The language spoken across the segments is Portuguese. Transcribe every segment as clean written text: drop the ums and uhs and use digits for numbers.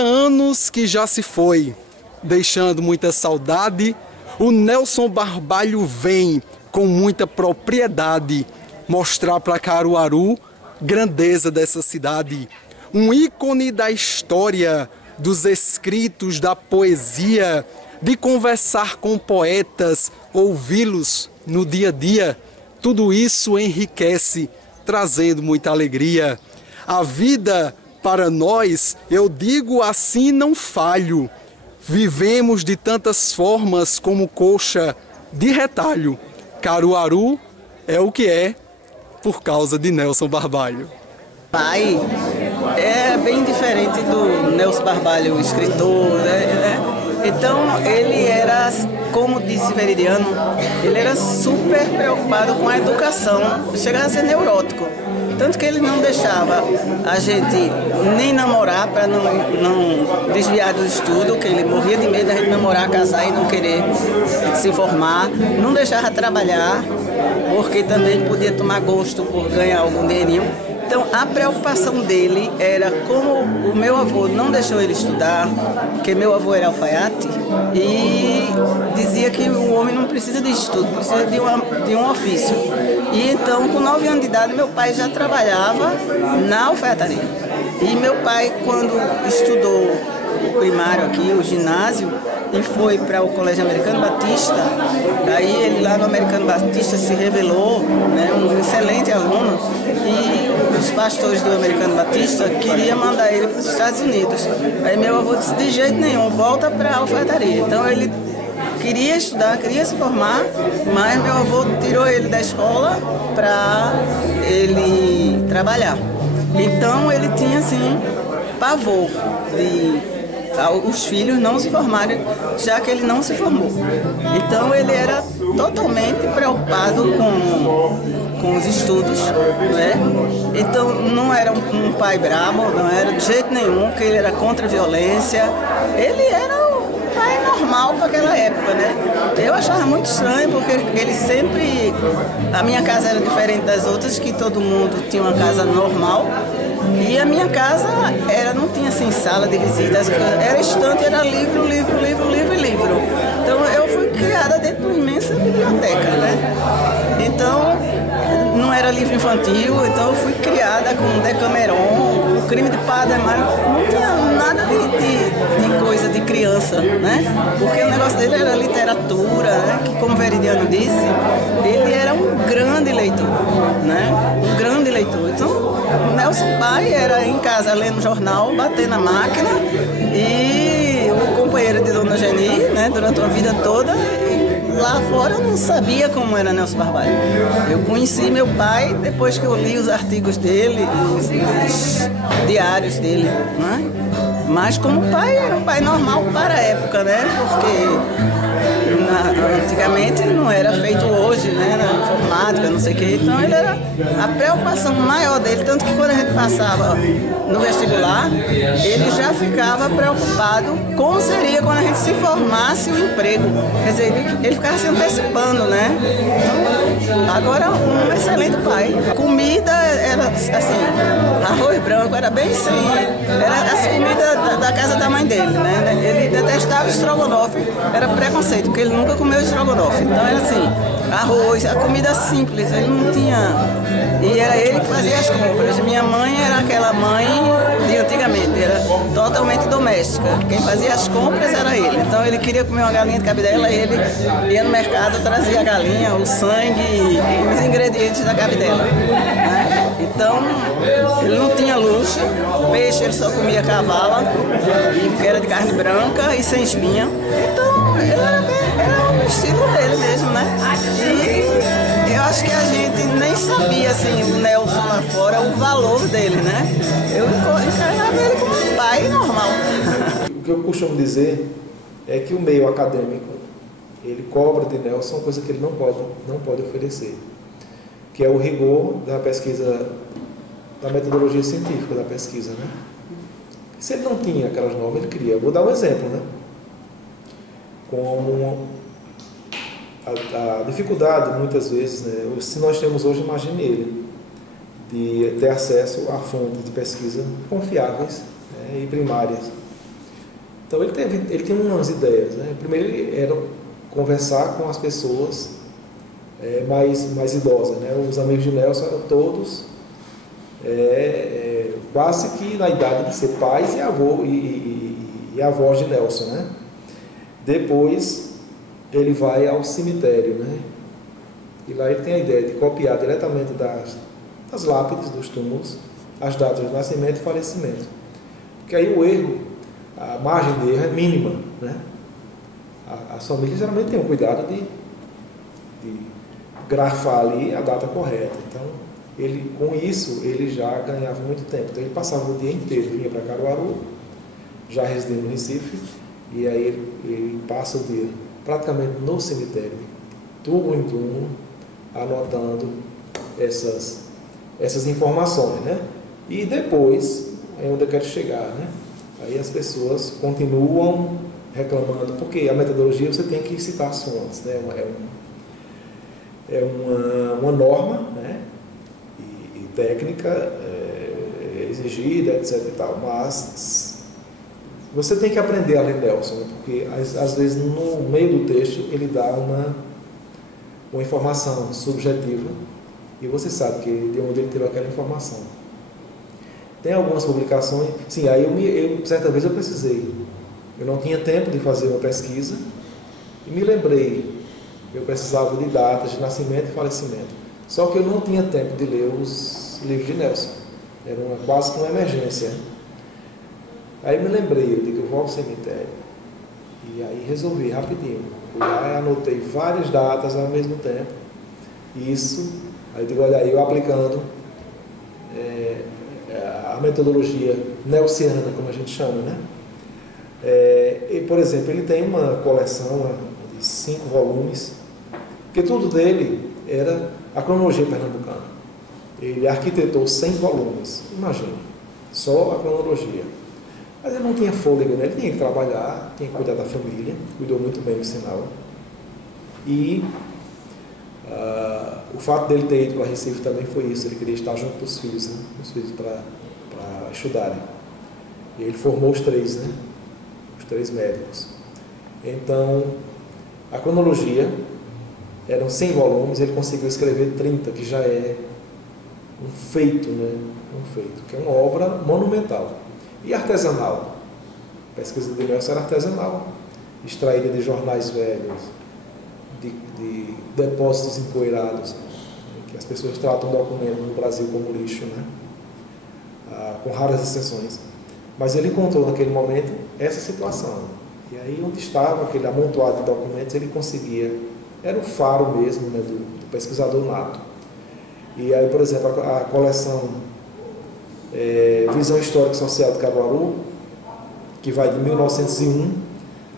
Anos que já se foi, deixando muita saudade, o Nelson Barbalho vem com muita propriedade mostrar para Caruaru grandeza dessa cidade. Um ícone da história, dos escritos, da poesia, de conversar com poetas, ouvi-los no dia a dia. Tudo isso enriquece, trazendo muita alegria. A vida para nós, eu digo assim, não falho. Vivemos de tantas formas como coxa de retalho. Caruaru é o que é por causa de Nelson Barbalho. Pai é bem diferente do Nelson Barbalho, o escritor, né? Então ele era, como disse Veridiano, ele era super preocupado com a educação, chegava a ser neurótico. Tanto que ele não deixava a gente nem namorar para não desviar do estudo, que ele morria de medo da gente namorar, casar e não querer se formar. Não deixava trabalhar, porque também podia tomar gosto por ganhar algum dinheirinho. Então a preocupação dele era como o meu avô não deixou ele estudar, porque meu avô era alfaiate, e dizia que o homem não precisa de estudo, precisa de um ofício. E então, com 9 anos de idade, meu pai já trabalhava na alfaiataria. E meu pai, quando estudou o primário aqui, o ginásio, e foi para o Colégio Americano Batista, aí ele lá no Americano Batista se revelou, né, um excelente aluno, e os pastores do Americano Batista queriam mandar ele para os Estados Unidos. Aí meu avô disse, de jeito nenhum, volta para a alfaiataria. Então ele queria estudar, queria se formar, mas meu avô tirou ele da escola para ele trabalhar. Então ele tinha assim pavor de os filhos não se formarem, já que ele não se formou. Então ele era totalmente preocupado com os estudos, né? Então não era um pai bravo, não era de jeito nenhum, que ele era contra a violência. Ele era um pai normal para aquela época, né? Eu achava muito estranho, porque ele sempre... A minha casa era diferente das outras, que todo mundo tinha uma casa normal. E a minha casa não tinha assim sala de visitas, era estante, era livro. Então eu fui criada dentro de uma imensa biblioteca, né? Então não era livro infantil, então eu fui criada com Decameron, o Crime de Padre Mário, não tinha nada de coisa de criança, né? Porque o negócio dele era literatura, né? Que, como o Veridiano disse, ele era um grande leitor, né? Um grande leitor. Então Nelson pai era em casa lendo jornal, batendo na máquina, e o companheiro de Dona Geni, né, durante a vida toda, e lá fora eu não sabia como era Nelson Barbalho. Eu conheci meu pai depois que eu li os artigos dele, os diários dele, né? Mas como pai, era um pai normal para a época, né? Porque antigamente não era feito hoje, né? Na informática, não sei o quê. Então ele era a preocupação maior dele, tanto que quando a gente passava no vestibular, ele já ficava preocupado como seria quando a gente se formasse o emprego. Quer dizer, ele ficava se antecipando, né? Agora, um excelente pai. Comida era assim, arroz branco, era bem sem. Era as comidas da casa da mãe dele, né? Ele detestava estrogonofe, era preconceito, porque ele nunca comeu estrogonofe. Então era assim, arroz, a comida simples, ele não tinha... E era ele que fazia as compras. Minha mãe era aquela mãe de antigamente, era totalmente doméstica. Quem fazia as compras era ele. Então ele queria comer uma galinha de cabidela, ele ia no mercado, trazia a galinha, o sangue e os ingredientes da cabidela, né? Então ele não tinha luxo, peixe ele só comia cavala, porque era de carne branca e sem espinha. Então era o estilo dele mesmo, né? E eu acho que a gente nem sabia, assim, o Nelson lá fora, o valor dele, né? Eu encarava ele como um pai normal. O que eu costumo dizer é que o meio acadêmico, ele cobra de Nelson uma coisa que ele não pode oferecer, que é o rigor da pesquisa da metodologia científica da pesquisa, né? Se ele não tinha aquelas normas, ele queria. Eu vou dar um exemplo, né? Com a dificuldade, muitas vezes, né? Se nós temos hoje, imagine ele, de ter acesso a fontes de pesquisa confiáveis, né, e primárias. Então ele tem umas ideias, né? Primeiro ele era conversar com as pessoas mais idosas, né? Os amigos de Nelson eram todos quase que na idade de ser pais e avô e avós de Nelson, né? Depois ele vai ao cemitério, né? E lá ele tem a ideia de copiar diretamente das lápides, dos túmulos, as datas de nascimento e falecimento. Porque aí o erro, a margem de erro é mínima, né? As famílias geralmente têm o cuidado de grafar ali a data correta. Então, com isso, ele já ganhava muito tempo. Então, ele passava o dia inteiro, vinha para Caruaru, já residendo no Recife, e aí ele passa o dia praticamente no cemitério, túmulo em túmulo, anotando essas informações, né? E depois é onde eu quero chegar, né? Aí as pessoas continuam reclamando, porque a metodologia você tem que citar as fontes, né? É uma norma, né? E técnica exigida, etc. e tal, mas você tem que aprender a ler Nelson, né? Porque às vezes no meio do texto ele dá uma informação subjetiva e você sabe de onde ele tirou aquela informação. Tem algumas publicações, sim, aí certa vez eu precisei, eu não tinha tempo de fazer uma pesquisa e me lembrei que eu precisava de datas de nascimento e falecimento, só que eu não tinha tempo de ler os livros de Nelson, era quase que uma emergência. Aí me lembrei, eu digo, eu vou ao cemitério, e aí resolvi rapidinho, fui lá e anotei várias datas ao mesmo tempo, isso, aí eu digo, olha aí, eu aplicando a metodologia nelsiana, como a gente chama, né? E, por exemplo, ele tem uma coleção de 5 volumes, porque tudo dele era a cronologia pernambucana. Ele arquitetou 100 volumes, imagine, só a cronologia. Mas ele não tinha fôlego, né? Ele tinha que trabalhar, tinha que cuidar da família, cuidou muito bem, por sinal. E o fato dele ter ido para Recife também foi isso, ele queria estar junto com os filhos, né? Os filhos para estudarem. E ele formou os 3, né? Os 3 médicos. Então, a cronologia eram 100 volumes, ele conseguiu escrever 30, que já é um feito, né? Um feito, que é uma obra monumental. E artesanal? A pesquisa de Nelson era artesanal, extraída de jornais velhos, de depósitos empoeirados, que as pessoas tratam documentos no Brasil como lixo, né? Com raras exceções. Mas ele encontrou naquele momento essa situação. E aí onde estava aquele amontoado de documentos, ele conseguia, era o faro mesmo, né, do pesquisador nato. E aí, por exemplo, a coleção Visão Histórica e Social de Caruaru, que vai de 1901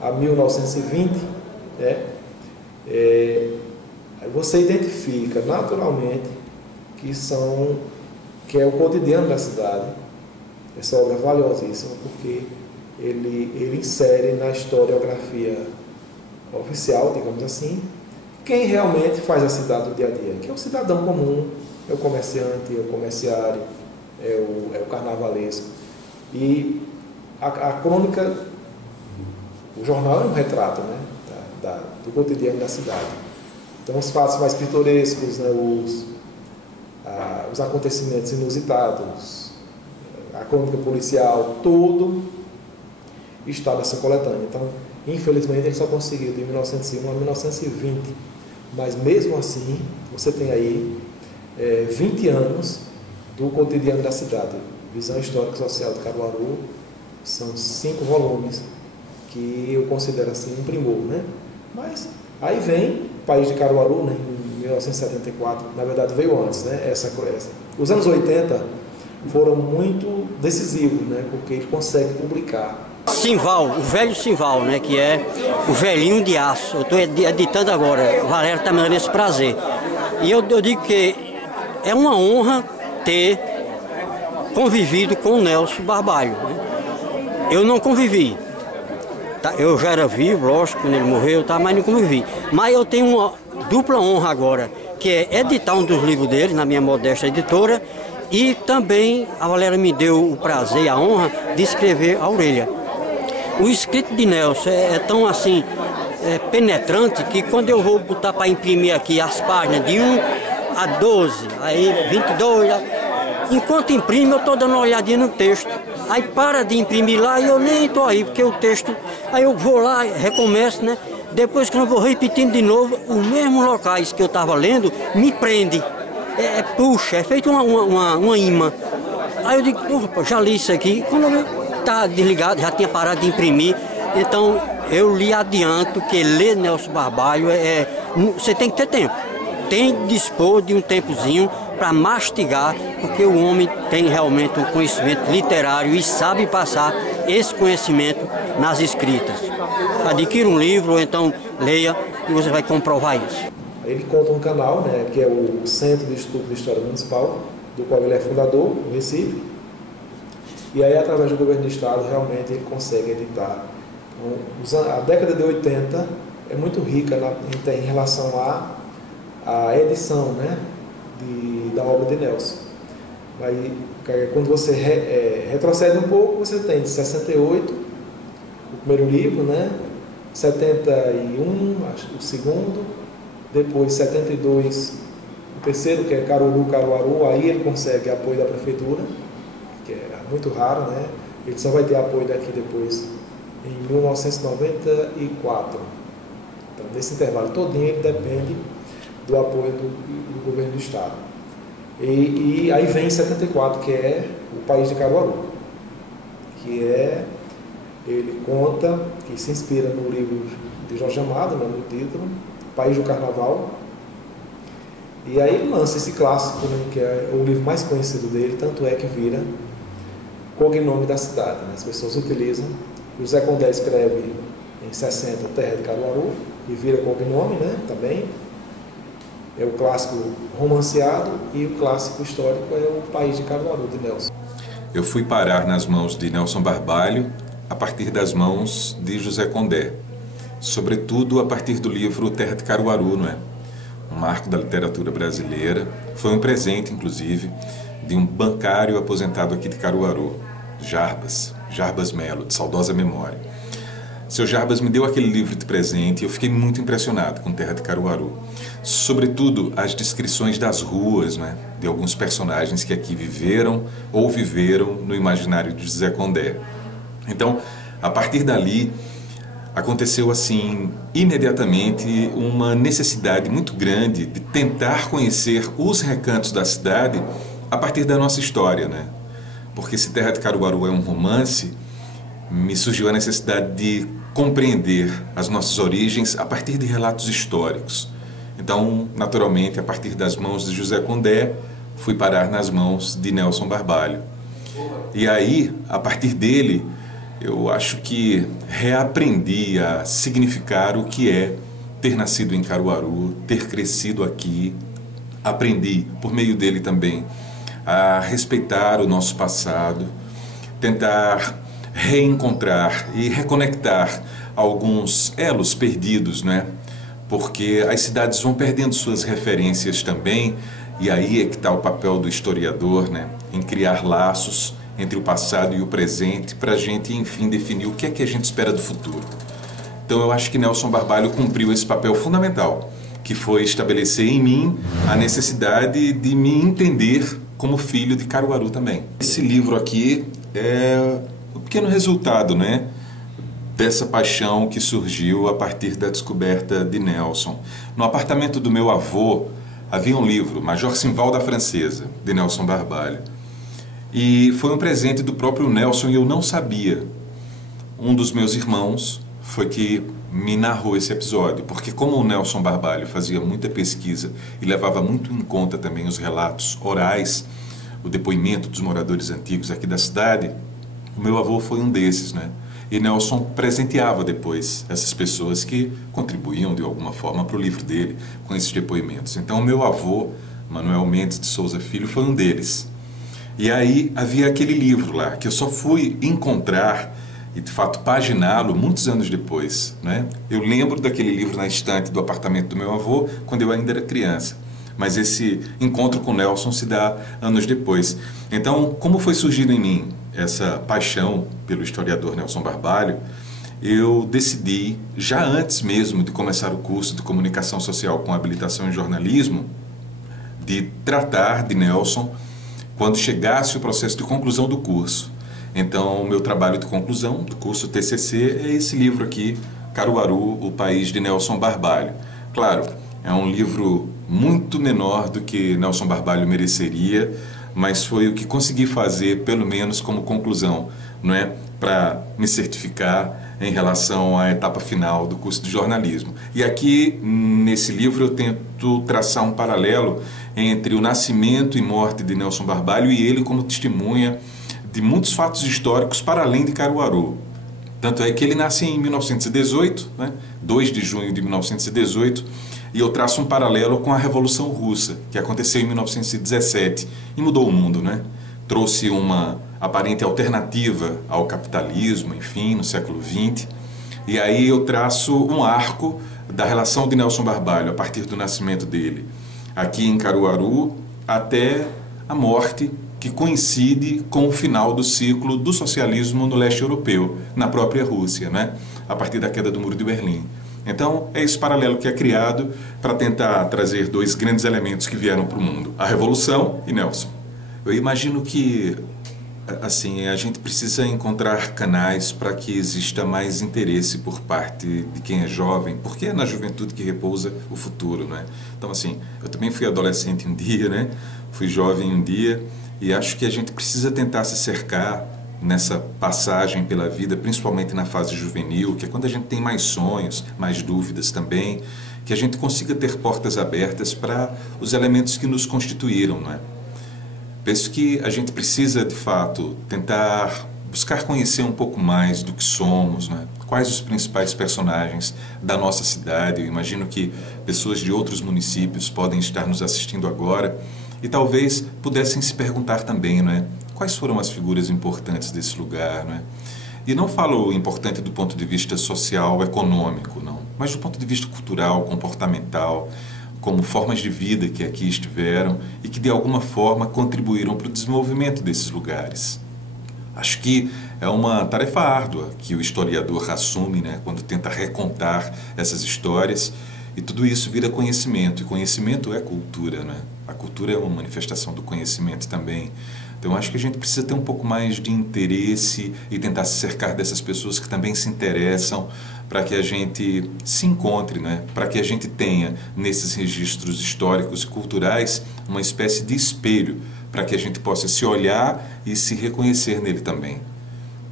a 1920, né? Você identifica naturalmente que é o cotidiano da cidade. Essa obra é valiosíssima porque ele insere na historiografia oficial, digamos assim, quem realmente faz a cidade do dia a dia, que é o cidadão comum, é o comerciante, é o comerciário, é o carnavalesco. E a crônica, o jornal é um retrato, né, do cotidiano da cidade. Então, os fatos mais pitorescos, né, os acontecimentos inusitados, a crônica policial, tudo está nessa coletânea. Então, infelizmente, ele só conseguiu de 1901 a 1920. Mas, mesmo assim, você tem aí 20 anos do cotidiano da cidade. Visão Histórica e Social de Caruaru, são 5 volumes, que eu considero assim um primor, né? Mas aí vem o País de Caruaru, né, em 1974, na verdade veio antes, né? Os anos 80 foram muito decisivos, né? Porque ele consegue publicar. Simval, o velho Simval, né? Que é o velhinho de aço. Eu estou editando agora, o Valério está me dando esse prazer. E eu digo que é uma honra ter convivido com o Nelson Barbalho, né? Eu não convivi. Tá? Eu já era vivo, lógico, quando ele morreu, tá? Mas não convivi. Mas eu tenho uma dupla honra agora, que é editar um dos livros dele, na minha modesta editora, e também a Valéria me deu o prazer e a honra de escrever a orelha. O escrito de Nelson é tão assim, penetrante, que quando eu vou botar para imprimir aqui as páginas de 1 a 12, aí 22, enquanto imprime eu estou dando uma olhadinha no texto. Aí para de imprimir lá e eu nem estou aí, porque o texto, aí eu vou lá, recomeço, né? Depois que eu vou repetindo de novo, os mesmos locais que eu estava lendo me prende. Puxa, é feito uma imã. Aí eu digo, já li isso aqui, quando eu tá desligado, já tinha parado de imprimir. Então eu lhe adianto que ler Nelson Barbalho você tem que ter tempo. Tem que dispor de um tempozinho para mastigar, porque o homem tem realmente um conhecimento literário e sabe passar esse conhecimento nas escritas. Adquira um livro ou então leia e você vai comprovar isso. Ele conta um canal, né, que é o Centro de Estudo de História Municipal, do qual ele é fundador, no Recife. E aí, através do governo do estado, realmente ele consegue editar. Então, a década de 80 é muito rica em relação à edição, né, da obra de Nelson. Aí, quando você retrocede um pouco, você tem de 68, o primeiro livro, né, 71, acho, o segundo, depois 72, o terceiro, que é Caruaru, aí ele consegue apoio da prefeitura, que é muito raro, né? Ele só vai ter apoio daqui depois, em 1994. Então, nesse intervalo todinho, ele depende do apoio do governo do estado. E aí vem em 74, que é o País de Caruaru, ele conta, que se inspira no livro de Jorge Amado, né, no título, País do Carnaval. E aí ele lança esse clássico, né, que é o livro mais conhecido dele, tanto é que vira cognome da cidade, né? As pessoas utilizam. O José Condé escreve em 60 Terra de Caruaru e vira cognome, né, também. É o clássico romanceado e o clássico histórico é o País de Caruaru, de Nelson. Eu fui parar nas mãos de Nelson Barbalho a partir das mãos de José Condé, sobretudo a partir do livro Terra de Caruaru, não é? Um marco da literatura brasileira. Foi um presente, inclusive, de um bancário aposentado aqui de Caruaru, Jarbas Melo, de saudosa memória. Seu Jarbas me deu aquele livro de presente e eu fiquei muito impressionado com Terra de Caruaru. Sobretudo as descrições das ruas, né, de alguns personagens que aqui viveram ou viveram no imaginário de José Condé. Então, a partir dali, aconteceu assim, imediatamente, uma necessidade muito grande de tentar conhecer os recantos da cidade a partir da nossa história, né? Porque se Terra de Caruaru é um romance, me surgiu a necessidade de compreender as nossas origens a partir de relatos históricos. Então, naturalmente, a partir das mãos de José Condé, fui parar nas mãos de Nelson Barbalho. E aí, a partir dele, eu acho que reaprendi a significar o que é ter nascido em Caruaru, ter crescido aqui. Aprendi, por meio dele também, a respeitar o nosso passado, tentar reencontrar e reconectar alguns elos perdidos, né? Porque as cidades vão perdendo suas referências também, e aí é que está o papel do historiador, né? Em criar laços entre o passado e o presente, para a gente, enfim, definir o que é que a gente espera do futuro. Então eu acho que Nelson Barbalho cumpriu esse papel fundamental, que foi estabelecer em mim a necessidade de me entender como filho de Caruaru também. Esse livro aqui é o pequeno resultado, né, dessa paixão que surgiu a partir da descoberta de Nelson. No apartamento do meu avô havia um livro, Major Simval da Francesa, de Nelson Barbalho. E foi um presente do próprio Nelson e eu não sabia. Um dos meus irmãos foi que me narrou esse episódio, porque como o Nelson Barbalho fazia muita pesquisa e levava muito em conta também os relatos orais, o depoimento dos moradores antigos aqui da cidade, o meu avô foi um desses, né? E Nelson presenteava depois essas pessoas que contribuíam de alguma forma para o livro dele com esses depoimentos. Então o meu avô, Manuel Mendes de Souza Filho, foi um deles. E aí havia aquele livro lá, que eu só fui encontrar e, de fato, paginá-lo muitos anos depois, né? Eu lembro daquele livro na estante do apartamento do meu avô, quando eu ainda era criança. Mas esse encontro com Nelson se dá anos depois. Então, como foi surgindo em mim essa paixão pelo historiador Nelson Barbalho, eu decidi, já antes mesmo de começar o curso de Comunicação Social com habilitação em jornalismo, de tratar de Nelson quando chegasse o processo de conclusão do curso. Então, o meu trabalho de conclusão do curso TCC é esse livro aqui, Caruaru, o País de Nelson Barbalho. Claro, é um livro muito menor do que Nelson Barbalho mereceria, mas foi o que consegui fazer, pelo menos como conclusão, não é? Para me certificar em relação à etapa final do curso de jornalismo. E aqui, nesse livro, eu tento traçar um paralelo entre o nascimento e morte de Nelson Barbalho e ele como testemunha de muitos fatos históricos para além de Caruaru. Tanto é que ele nasce em 1918, né? 2 de junho de 1918, e eu traço um paralelo com a Revolução Russa, que aconteceu em 1917 e mudou o mundo, né? Trouxe uma aparente alternativa ao capitalismo, enfim, no século XX. E aí eu traço um arco da relação de Nelson Barbalho, a partir do nascimento dele, aqui em Caruaru, até a morte, que coincide com o final do ciclo do socialismo no leste europeu, na própria Rússia, né? A partir da queda do Muro de Berlim. Então, é esse paralelo que é criado para tentar trazer dois grandes elementos que vieram para o mundo, a Revolução e Nelson. Eu imagino que, assim, a gente precisa encontrar canais para que exista mais interesse por parte de quem é jovem, porque é na juventude que repousa o futuro, né? Então, assim, eu também fui adolescente um dia, né? Fui jovem um dia, e acho que a gente precisa tentar se cercar nessa passagem pela vida, principalmente na fase juvenil, que é quando a gente tem mais sonhos, mais dúvidas também, que a gente consiga ter portas abertas para os elementos que nos constituíram, não é? Penso que a gente precisa, de fato, tentar buscar conhecer um pouco mais do que somos, né? Quais os principais personagens da nossa cidade. Eu imagino que pessoas de outros municípios podem estar nos assistindo agora e talvez pudessem se perguntar também, né? Quais foram as figuras importantes desse lugar, né? E não falo importante do ponto de vista social, econômico, não, mas do ponto de vista cultural, comportamental, como formas de vida que aqui estiveram e que de alguma forma contribuíram para o desenvolvimento desses lugares. Acho que é uma tarefa árdua que o historiador assume, né, quando tenta recontar essas histórias, e tudo isso vira conhecimento, e conhecimento é cultura, né? A cultura é uma manifestação do conhecimento também. Então, acho que a gente precisa ter um pouco mais de interesse e tentar se cercar dessas pessoas que também se interessam para que a gente se encontre, né? Para que a gente tenha, nesses registros históricos e culturais, uma espécie de espelho, para que a gente possa se olhar e se reconhecer nele também.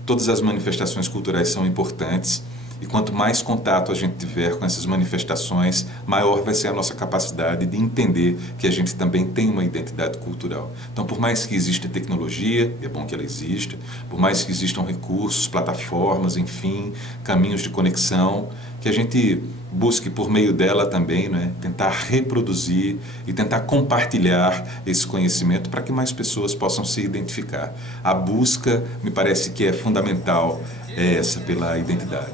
Todas as manifestações culturais são importantes, e quanto mais contato a gente tiver com essas manifestações, maior vai ser a nossa capacidade de entender que a gente também tem uma identidade cultural. Então, por mais que exista tecnologia, é bom que ela exista, por mais que existam recursos, plataformas, enfim, caminhos de conexão, que a gente busque por meio dela também, né, tentar reproduzir e tentar compartilhar esse conhecimento para que mais pessoas possam se identificar. A busca, me parece que é fundamental, é essa, pela identidade.